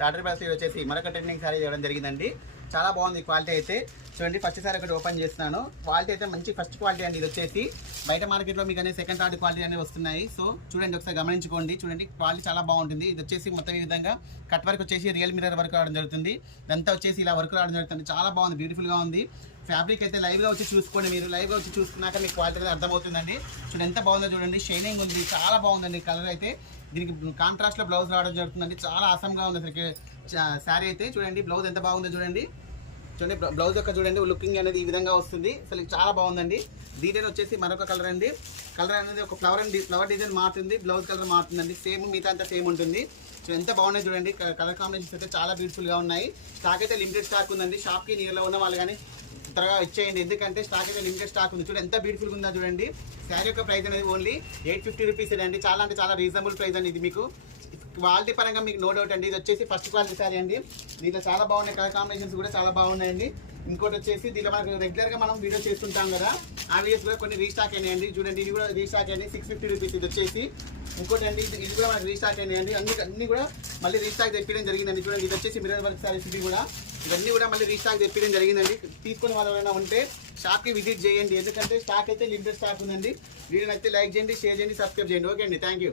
టాటర్ plus వచ్చేసి మరొక trending sorry చేయడం జరిగిందండి. చాలా బాగుంది క్వాలిటీ అయితే. చూడండి ఫస్ట్ సారీ ఒకటి ఓపెన్ చేస్తున్నాను. క్వాలిటీ అయితే మంచి ఫస్ట్ క్వాలిటీ అండి. ఇది వచ్చేసి బయట మార్కెట్లో మీకు అనేది సెకండ్ థర్డ్ క్వాలిటీ అనేవి వస్తున్నాయి. సో చూడండి ఒకసారి గమనించుకోండి. చూడండి క్వాలిటీ చాలా బాగుంటుంది. ఇది వచ్చేసి మొత్తం ఈ విధంగా కట్ వర్క్ వచ్చేసి రియల్ మిర్రర్ వర్క్ రావడం జరుగుతుంది. ఇదంతా వచ్చేసి ఇలా వర్క్ రావడం జరుగుతుంది. చాలా బాగుంది, బ్యూటిఫుల్గా ఉంది. ఫ్యాబ్రిక్ అయితే లైవ్గా వచ్చి చూసుకోండి. మీరు లైవ్గా వచ్చి చూసుకున్నాక మీకు క్వాలిటీ అనేది అర్థమవుతుందండి. చూడండి ఎంత బాగుందో చూడండి. షైనింగ్ ఉంది, చాలా బాగుందండి. కలర్ అయితే దీనికి కాంట్రాస్ట్లో బ్లౌజ్ రావడం జరుగుతుందండి. చాలా ఆసంగా ఉంది అసలు శారీ అయితే. చూడండి బ్లౌజ్ ఎంత బాగుందో చూడండి. చూడండి బ్లౌజ్ యొక్క చూడండి లుకింగ్ అనేది ఈ విధంగా వస్తుంది. అసలు చాలా బాగుందండి. డిజైన్ వచ్చేసి మరొక కలర్ అండి. కలర్ అనేది ఒక ఫ్లవర్ డిజైన్ మారుతుంది, బ్లౌజ్ కలర్ మారుతుందండి. సేమ్ మిగతా అంతా సేమ్ ఉంటుంది. సో ఎంత బాగున్నాయి చూడండి. కలర్ కాంబినేషన్స్ అయితే చాలా బ్యూటిఫుల్గా ఉన్నాయి. స్టాక్ అయితే లిమిటెడ్ స్టాక్ ఉందండి. షాప్కి నియర్లో ఉన్న వాళ్ళు కానీ త్వరగా ఇచ్చేయండి, ఎందుకంటే స్టాక్ అయితే లిమిటెడ్ స్టాక్ ఉంది. చూడండి ఎంత బ్యూటిఫుల్గా ఉందా చూడండి. శారీ యొక్క ప్రైస్ అనేది ఓన్లీ 850 రూపీస్ అండి. చాలా అంటే చాలా రీజనబుల్ ప్రైస్ అండి. ఇది మీకు క్వాలిటీ పరంగా మీకు నో డౌట్ అండి. ఇది వచ్చేసి ఫస్ట్ క్వాలిటీ శారీ అండి. దీంట్లో చాలా బాగున్నాయి, కలర్ కాంబినేషన్స్ కూడా చాలా బాగున్నాయండి. ఇంకోటి వచ్చేసి దీంట్లో మనకు రెగ్యులర్గా మనం వీడియో చేస్తుంటాం కదా, ఆ వీడియోస్ కూడా కొన్ని రీస్టాక్ అయినాయండి. చూడండి ఇది కూడా రీస్టాక్ అయ్యింది, 650 రూపీస్ ఇది వచ్చేసి. ఇంకోటి అండి ఇది కూడా మనకి రీస్టాక్ అయినాయండి. అన్ని కూడా మళ్ళీ రీస్టాక్ తెప్పించడం జరిగిందండి. చూడండి ఇది వచ్చేసి మిర్రర్ వర్క్ శారీస్ ఇవి కూడా, ఇవన్నీ కూడా మళ్ళీ రీస్టాక్ తెప్పించడం జరిగిందండి. తీసుకుని వాళ్ళు ఎవరైనా ఉంటే షాప్కి విజిట్ చేయండి, ఎందుకంటే స్టాక్ అయితే లిమిటెడ్ స్టాక్ ఉందండి. వీడియోని అయితే లైక్ చేయండి, షేర్ చేయండి, సబ్స్క్రైబ్ చేయండి. ఓకే అండి, థ్యాంక్ యూ.